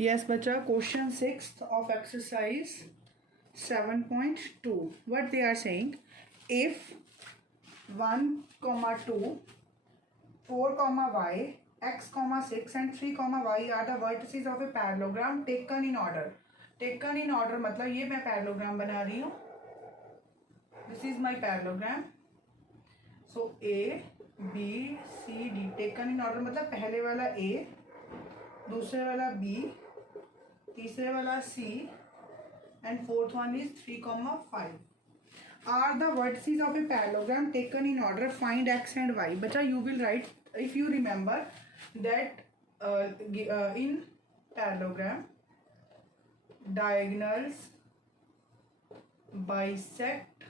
Yes बच्चा, question 6 of exercise 7.2. what they are saying, if 1, 2, 4, y, x, 6 and 3, y are the vertices of a parallelogram taken in order. taken in order मतलब ये मैं parallelogram बना रही हूँ. this is my parallelogram. so A, B, C, D taken in order मतलब पहले वाला A, दूसरे वाला B, तीसरे वाला C and fourth one is 3, 5 are the vertices of a parallelogram taken in order. Find x and y. बच्चा you will write, if you remember that in parallelogram diagonals bisect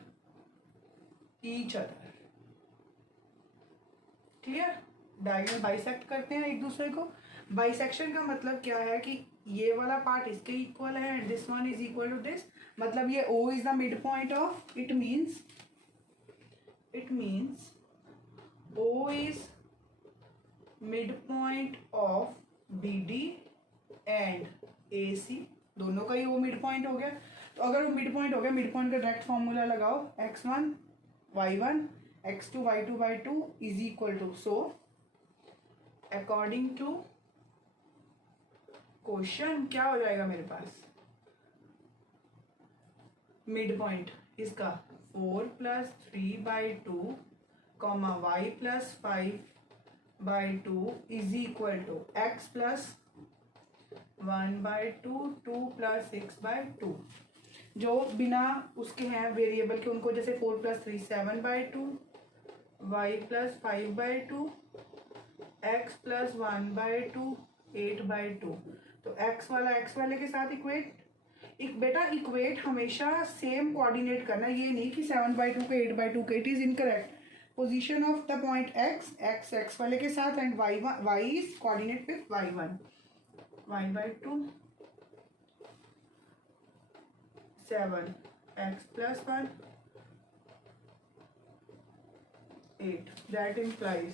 each other. Clear? Diagonal bisect करते हैं एक दूसरे को. Bisection का मतलब क्या है कि ये वाला पार्ट इसके इक्वल है and this one is equal to this. मतलब ये O is the mid point of, it means O is mid point of BD and AC. दोनों का ही वो मिड पॉइंट हो गया. तो अगर वो मिड पॉइंट हो गया, मिड पॉइंट का डायरेक्ट फॉर्मूला लगाओ, x1 y1 x2 y2 is equal to. So according to question क्या हो जाएगा मेरे पास, मिड पॉइंट इसका 4 + 3/2 y + 5/2 is equal to x + 1/2 2 + 6/2. जो बिना उसके हैं वेरिएबल के, उनको जैसे 4 + 3 7/2, y + 5/2, x + 1/2 8/2. तो x वाला x वाले के साथ इक्वेट. बेटा इक्वेट हमेशा सेम कोऑर्डिनेट करना, ये नहीं कि 7/2 के 8/2 के. It is incorrect. Position of the point x वाले के साथ and y is coordinate with y1 y/2 7 x + 1 8. that implies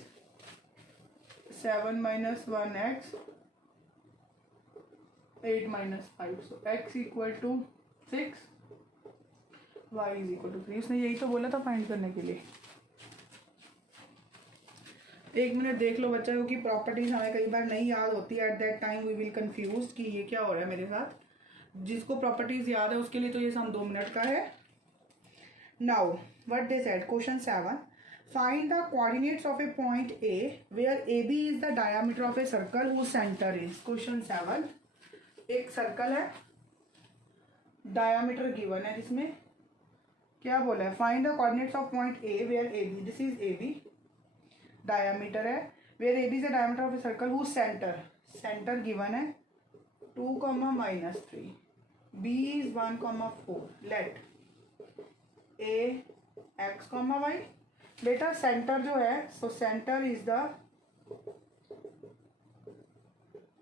7 - 1x 8 - 5. so x equal to 6 y is equal to 3. उसने यही तो बोला था फाइंड करने के लिए. एक मिनट देख लो बच्चा, क्योंकि प्रॉपर्टीज हमें कई बार नहीं याद होती. At that time we will confuse कि ये क्या हो रहा है मेरे साथ. जिसको प्रॉपर्टीज याद है उसके लिए तो ये सम 2 मिनट का है. Now what they said, question 7, find the coordinates of a point A where AB is the diameter of a circle whose center is. Question 7, एक सर्कल है, डायामीटर गिवन है, जिसमें क्या बोला है, find the coordinates of point A where AB, this is AB, diameter है, where AB is the diameter of a circle whose centre given है 2, -3, B is 1, 4. let A x, y. बेटा centre जो है, so centre is the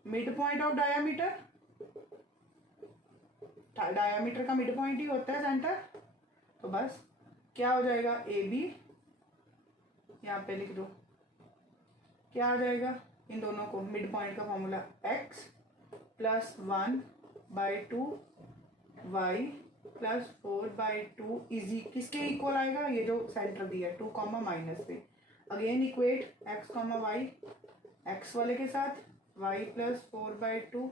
mid point of diameter. Diameter का mid point ही होता है centre. तो बस क्या हो जाएगा, AB यहाँ पे लिख दो. क्या आ जाएगा, इन दोनों को मिड पॉइंट का फॉर्मूला x + 1/2 y + 4/2 इजी किसके इक्वल आएगा, ये जो सेंटर दिया है 2, -3. Again equate x, y x वाले के साथ, y + 4/2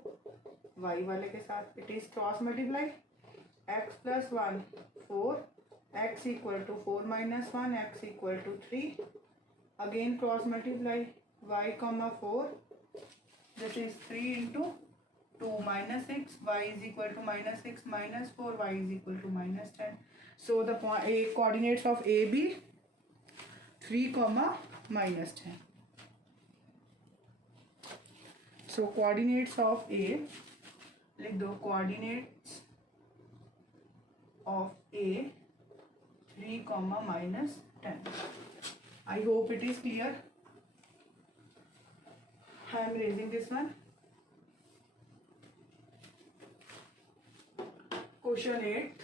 y वाले के साथ. It is cross multiply. x + 1 4 x equal to 4 - 1 x equal to 3. Again cross multiply y, 4 this is 3 × 2 - 6 y is equal to -6 - 4 y is equal to -10. so the coordinates of AB 3, -10. so coordinates of A, लिख दो, coordinates of A 3, -10. I hope it is clear. I am raising this one. Question 8.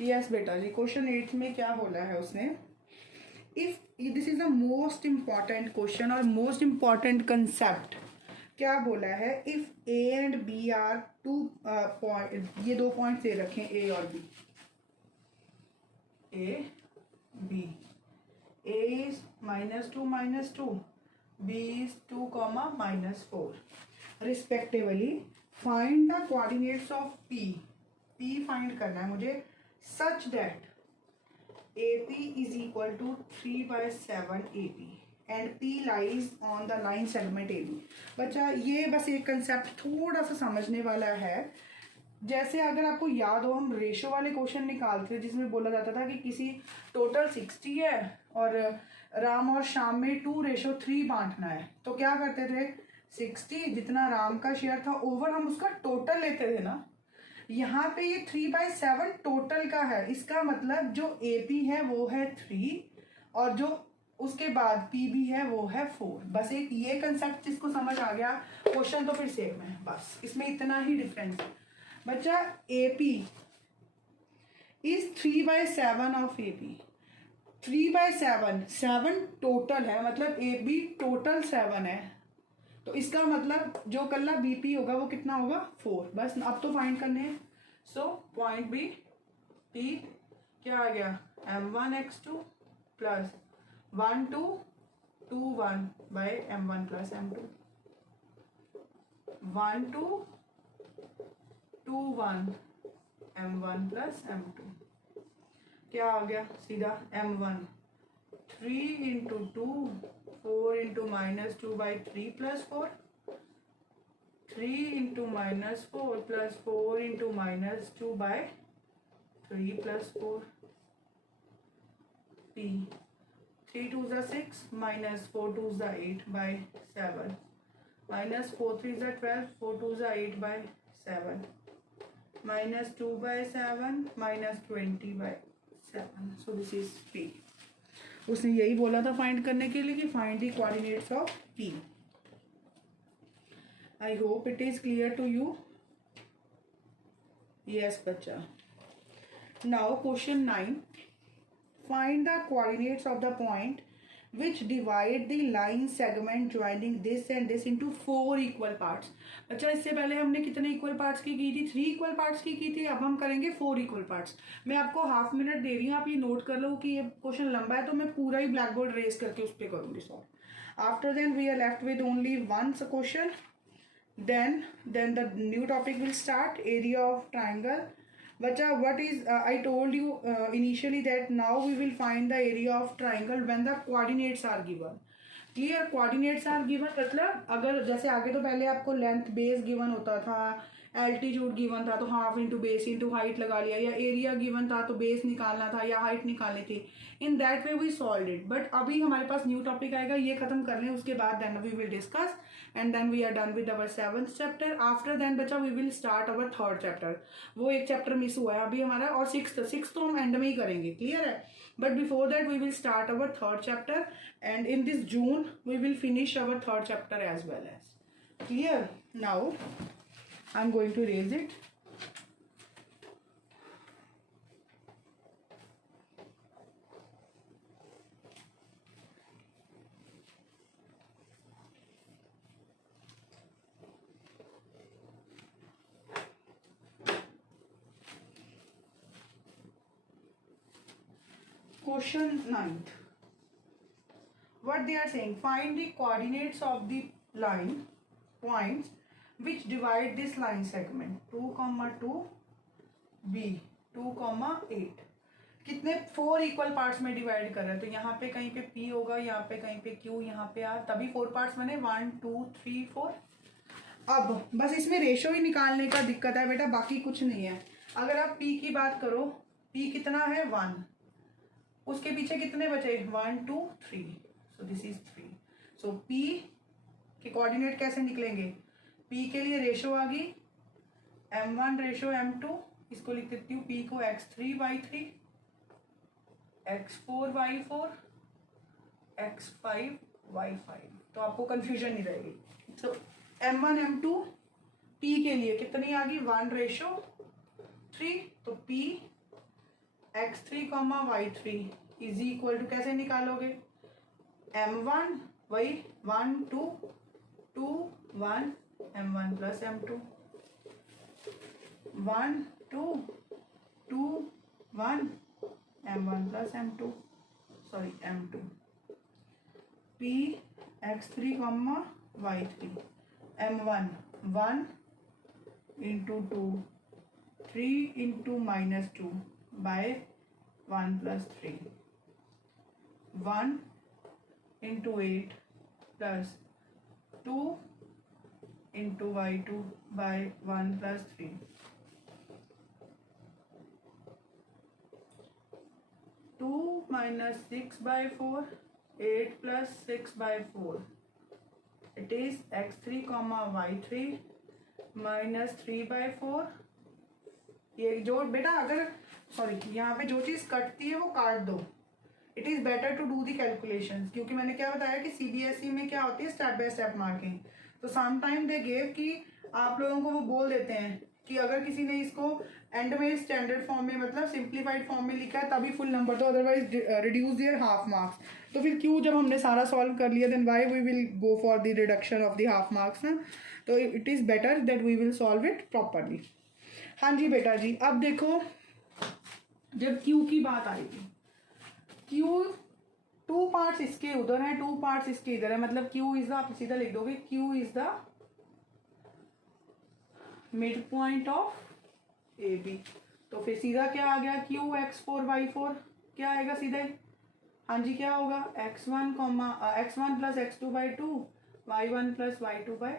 Yes बेटा जी, question 8 में क्या बोला है उसने, if this is the most important question और मोस्ट इंपॉर्टेंट कंसेप्ट क्या बोला है, if A and B are two point, ये 2 पॉइंट दे रखे हैं ए और B, A B, A is -2 b is 2 -4 respectively. Find the coordinates of p, p find करना है मुझे, such that AP is equal to 3/7 AP and P lies on the line segment AB। बच्चा ये बस एक concept थोड़ा सा समझने वाला है। जैसे अगर आपको याद हो, हम रेशो वाले क्वेश्चन निकालते थे जिसमें बोला जाता था कि किसी टोटल 60 है और राम और श्याम में 2:3 बांटना है, तो क्या करते थे, 60 जितना राम का शेयर था ओवर हम उसका टोटल लेते थे ना। यहाँ पे ये 3/7 टोटल का है, इसका मतलब जो AP है वो है 3 और जो उसके बाद PB है वो है 4। बस एक ये कंसेप्ट जिसको समझ आ गया, क्वेश्चन तो फिर सेम है, बस इसमें इतना ही डिफरेंस है बच्चा। AP is 3/7 of AP, 3/7, 7 total है, मतलब AB टोटल 7 है, तो इसका मतलब जो कल्ला BP होगा वो कितना होगा, 4। बस अब तो फाइंड करने हैं। सो पॉइंट बी P क्या आ गया, M1x2 plus 1 2 2 1 bye M1 plus M2, 1 2 2 1 M1 plus M2, क्या आ गया सीधा M1 3 into 2 4 into -2/3 plus 4, 3 into -4 plus 4 into -2/3 plus 4, P 3 2 6 -4 2 8/7 -4 3 12 4 2 8/7 -2/7 -20/7। So this is P। उसने यही बोला था फाइंड करने के लिए कि find the coordinates of P। I hope it is clear to you. Yes बच्चा। Now question 9, find the coordinates of the point which divide the line segment joining this and this into 4 equal parts। अच्छा, इससे पहले हमने कितने equal parts की थी, 3 equal parts की थी, अब हम करेंगे 4 इक्वल पार्ट्स। मैं आपको हाफ मिनट दे रही हूँ, आप ये नोट कर लो कि ये क्वेश्चन लंबा है, तो मैं पूरा ही ब्लैक बोर्ड रेस करके उस पर करूँगी solve. After then we are left with only one question, then the new topic will start, area of triangle। Bacha, what is I told you initially that now we will find the area of triangle when the coordinates are given। Clear, coordinates are given मतलब अगर जैसे आगे तो पहले आपको length base given होता था, altitude given था तो half into base into height लगा लिया, या एरिया गिवन था तो बेस निकालना था या हाइट निकालनी थी। In that way we solve it. But अभी हमारे पास न्यू टॉपिक आएगा, ये खत्म कर लें, उसके बाद then we will discuss and then we are done with our 7th chapter. After then बच्चा we will start our 3rd chapter. वो एक चैप्टर मिस हुआ है अभी हमारा, और 6th तो हम एंड में ही करेंगे, क्लियर है। But before that we will start our 3rd chapter and in this June we will finish our 3rd chapter as well as, clear। Now I'm going to erase it। Question 9th, what they are saying, find the coordinates of the line points which divide this line segment 2, 2 B 2, 8। कितने 4 equal parts में divide कर रहे हैं, तो यहाँ पे कहीं पे P होगा, यहाँ पे कहीं पे Q, यहाँ पे R, तभी 4 पार्ट्स बने, 1 2 3 4। अब बस इसमें रेशो ही निकालने का दिक्कत है बेटा, बाकी कुछ नहीं है। अगर आप P की बात करो, P कितना है 1, उसके पीछे कितने बचे 1 2 3, so this is 3। So P के कोऑर्डिनेट कैसे निकलेंगे, P के लिए रेशो आ गई M1 रेशो M2, इसको लिख देती हूँ P को x3y3 x4y4 x5y5, तो आपको कंफ्यूजन नहीं रहेगी। तो M1 M2 P के लिए कितनी आ गई 1 रेशो 3, तो P x3, y3 is equal to, कैसे निकालोगे M1 वही 1 2 2 1 m1 plus m2 1 2 2 1 m1 plus m2 sorry m2 p x3 comma y3 m1 1 into 2 3 into minus 2 by 1 plus 3 1 into 8 plus 2 into y2 by 1 plus 3 2 minus 6 by 4 8 plus 6 by 4 it is x3 comma y3 minus 3 by 4 ये जो बेटा अगर sorry यहाँ पे जो चीज़ कटती है वो काट दो it is better to do the calculation क्योंकि मैंने क्या बताया कि सीबीएसई में क्या होती है स्टेप बाय स्टेप मार्किंग तो सम टाइम दे गेव कि आप लोगों को वो बोल देते हैं कि अगर किसी ने इसको एंड में स्टैंडर्ड फॉर्म में मतलब सिंप्लीफाइड फॉर्म में लिखा है तभी फुल नंबर तो otherwise reduce their half marks तो फिर क्यों जब हमने सारा सॉल्व कर लिया then why we will go for the reduction of the half marks ना तो it is better that we will solve it properly. हाँ जी बेटा जी अब देखो जब क्यू की बात आई थी क्यू 2 पार्ट्स इसके उधर हैं 2 पार्ट्स इसके इधर है मतलब क्यू इज द आप सीधा लिख दोगे Q is the mid point of A B तो फिर सीधा क्या आ गया क्यू x4 y4 क्या आएगा सीधा ही हाँ जी क्या होगा x1 x1 plus x2 by 2 y1 plus y2 by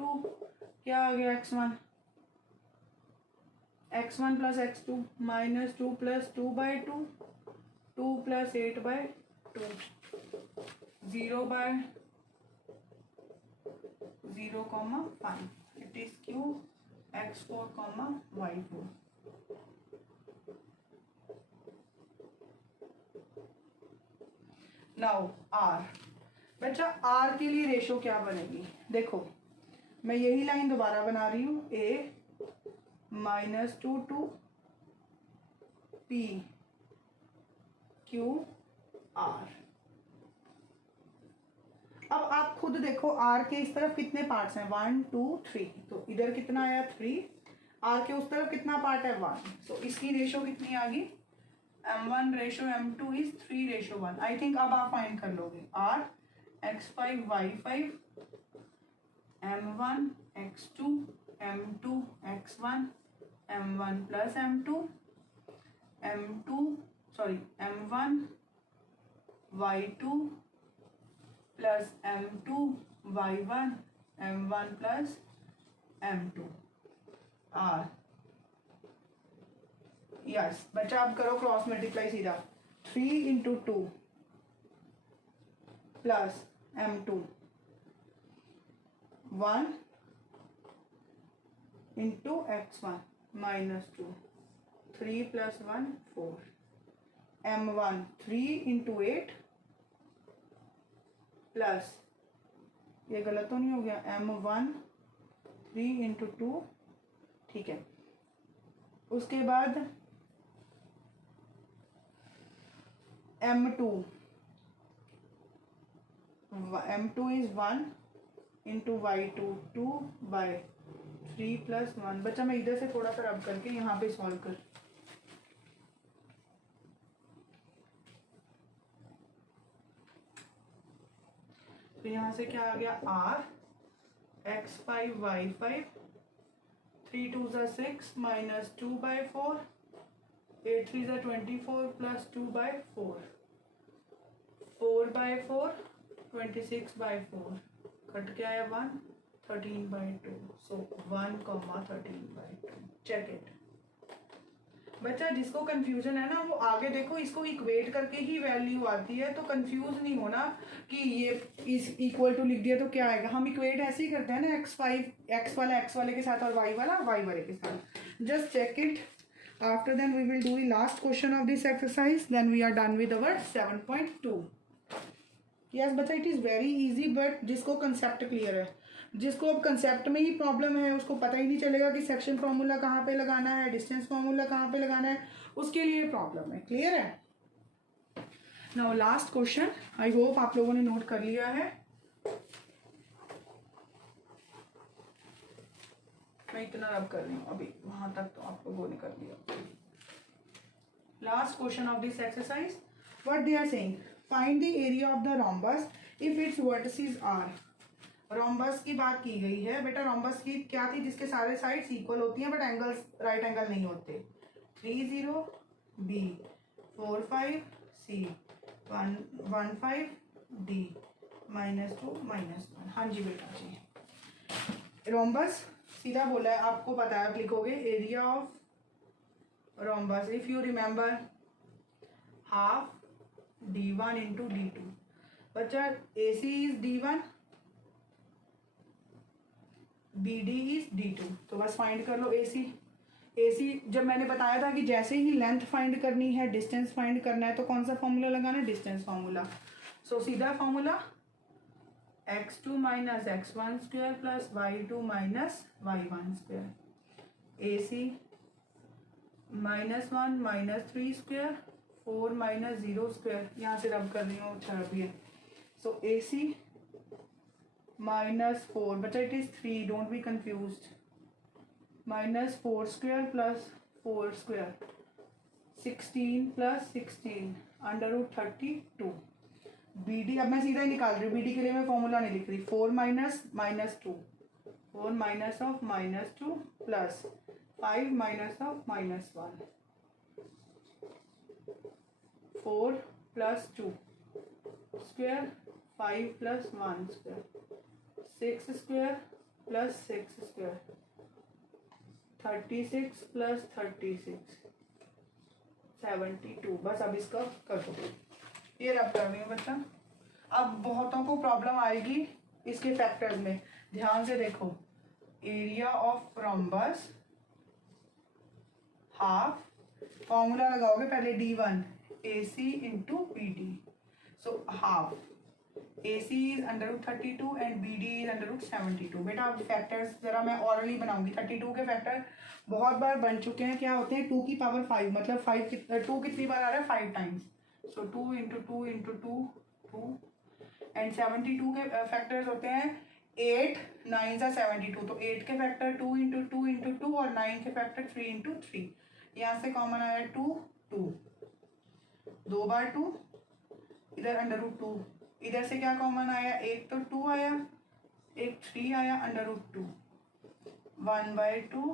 2 क्या आ गया x1 plus x2 minus 2 plus 2 by 2 2 plus 8 by 2 0 by 0 comma 5 it is Q x4 comma y4 now r बच्चा r के लिए रेशो क्या बनेगी देखो मैं यही लाइन दोबारा बना रही हूँ a minus 2 to p q r अब आप खुद देखो r के इस तरफ कितने पार्ट्स हैं 1 2 3 तो इधर कितना आया 3 r के उस तरफ कितना पार्ट है 1 तो इसकी रेशो कितनी आ गई m1 ratio m2 is 3 ratio 1 I think अब आप फाइंड कर लोगे r x5 y5 m1 x2 m2 x1 m1 plus m2 m1 y2 plus m2 y1 m1 plus m2 r yes बच्चा आप करो क्रॉस मल्टीप्लाई सीधा 3 into 2 plus m2 1 into x1 minus 2 3 plus 1 4 m1 3 into 8 plus ये गलत तो नहीं हो गया m1 3 इंटू 2 ठीक है उसके बाद m2 is 1 into y2 2 bye 3 plus 1 बच्चा मैं इधर से थोड़ा सा रब करके यहाँ पे सॉल्व कर तो यहाँ से क्या आ गया r x5 y5 3 2 ज़ा 6 माइनस 2 बाई 4 8 3 ज़ा 24 plus 2 by 4 4 by 4 26 by 4 cut के आया 1 13 by 2 so 1 comma 13 by 2 check it बच्चा जिसको कंफ्यूजन है ना वो आगे देखो इसको इक्वेट करके ही वैल्यू आती है तो कंफ्यूज नहीं होना कि ये इस इक्वल टू लिख दिया तो क्या आएगा हम इक्वेट ऐसे ही करते हैं ना x वाला x वाले के साथ और y वाला y वाले के साथ just check it after then we will do the last question of this exercise then we are done with our 7.2 yes बच्चा it is very easy but जिसको कंसेप्ट क्लियर है जिसको अब कंसेप्ट में ही प्रॉब्लम है उसको पता ही नहीं चलेगा कि सेक्शन फॉर्मूला कहाँ पे लगाना है डिस्टेंस फॉर्मूला कहाँ पे लगाना है उसके लिए प्रॉब्लम है क्लियर है now last question I hope आप लोगों ने नोट कर लिया है मैं इतना रब कर रही हूँ अभी, वहां तक तो आप लोगों ने कर दिया। Last question of this exercise, what they are saying, find the area of the rhombus if its vertices are. Rhombus की बात की गई है बेटा। रोम्बस की क्या थी, जिसके सारे साइड्स इक्वल होती हैं बट एंगल्स राइट एंगल नहीं होते। 3 0 B 4 5 C 1 1 5 D -2 -1। हाँ जी बेटा जी, रोम्बस सीधा बोला है, आपको पता है, आप लिखोगे area of rhombus if you remember half D1 into D2। बच्चा AC is D1, BD is D2, तो बस फाइंड कर लो AC। AC जब मैंने बताया था कि जैसे ही लेंथ फाइंड करनी है, डिस्टेंस फाइंड करना है, तो कौन सा फॉर्मूला लगाना है, डिस्टेंस फॉर्मूला। सो सीधा formula x2 minus x1 square plus y2 minus y1 square, AC -1 -3 square 4 -0 square, यहाँ से रब कर रही हूँ, अच्छा रब है। सो AC -4, बच्चा it is 3, don't be confused, -4 square plus 4 square 16 plus 16 √32। BD अब मैं सीधा ही निकाल रही हूँ, BD के लिए मैं फॉर्मूला नहीं लिख रही। 4 minus -2, 4 minus of -2 plus 5 minus of -1, 4 plus 2 square 5 plus 1 square 6 square plus 6 square 36 plus 36 72। बस अब इसका कर दो, ये रब कर रही हूँ बच्चा। अब बहुतों को प्रॉब्लम आएगी इसके फैक्टर्स में, ध्यान से देखो। Area of rhombus half, formula लगाओगे पहले D1 AC into BD, so half AC is √32 and BD is √72। बेटा अब फैक्टर्स जरा मैं ऑरली बनाऊंगी। 32 के फैक्टर बहुत बार बन चुके हैं, क्या होते हैं 2 की पावर 5, मतलब 2 कितनी बार आ रहा है, 5 times. So 2 into 2 into 2 2, and 72 के फैक्टर्स होते हैं 8 9 सा 72, तो 8 के फैक्टर 2 इंटू 2 इंटू 2 और 9 के फैक्टर 3 इंटू 3। यहाँ से कॉमन आया 2 2, 2 बार 2, इधर √2, इधर से क्या कॉमन आया, एक तो 2 आया, एक 3 आया, √2, 1/2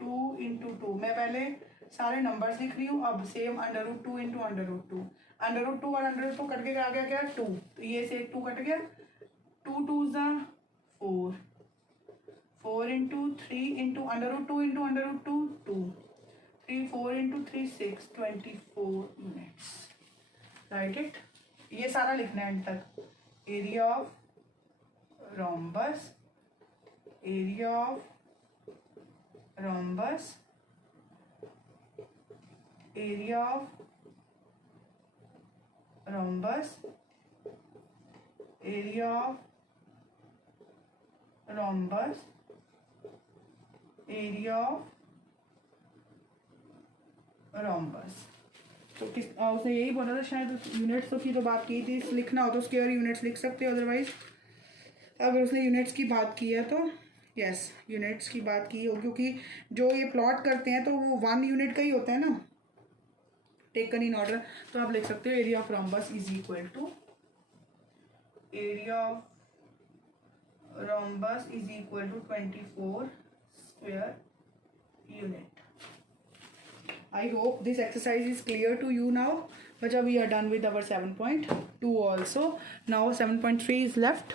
2 इंटू 2। मैं पहले सारे नंबर्स लिख रही हूँ, अब सेम √2 इंटू √2, √2 और √2 कट के आ गया क्या 2, तो ये से 2 कट गया, 2 2 4, 4 into 3 into √2 into √2 2, 3 4 into 3 6 24 units. Right it, ये सारा लिखना है एंड तक। Area of rhombus, area of rhombus, area of rhombus, area of rhombus, area of rhombus. तो किस उसने यही बोला था शायद, यूनिट्स तो की तो बात की थी, लिखना हो तो स्क्वायर यूनिट्स लिख सकते हो, अदरवाइज अगर उसने यूनिट्स की बात की है तो यस यूनिट्स की बात की हो, क्योंकि जो ये प्लॉट करते हैं तो वो 1 यूनिट का ही होता है ना, टेकन इन ऑर्डर। तो आप लिख सकते हो area of rhombus is equal to area of rhombus is equal to 24 square unit. I hope this exercise is clear to you now. But we are done with our 7.2 also. Now 7.3 is left,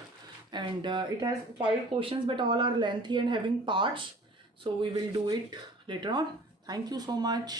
and it has 5 questions, but all are lengthy and having parts. So we will do it later on. Thank you so much.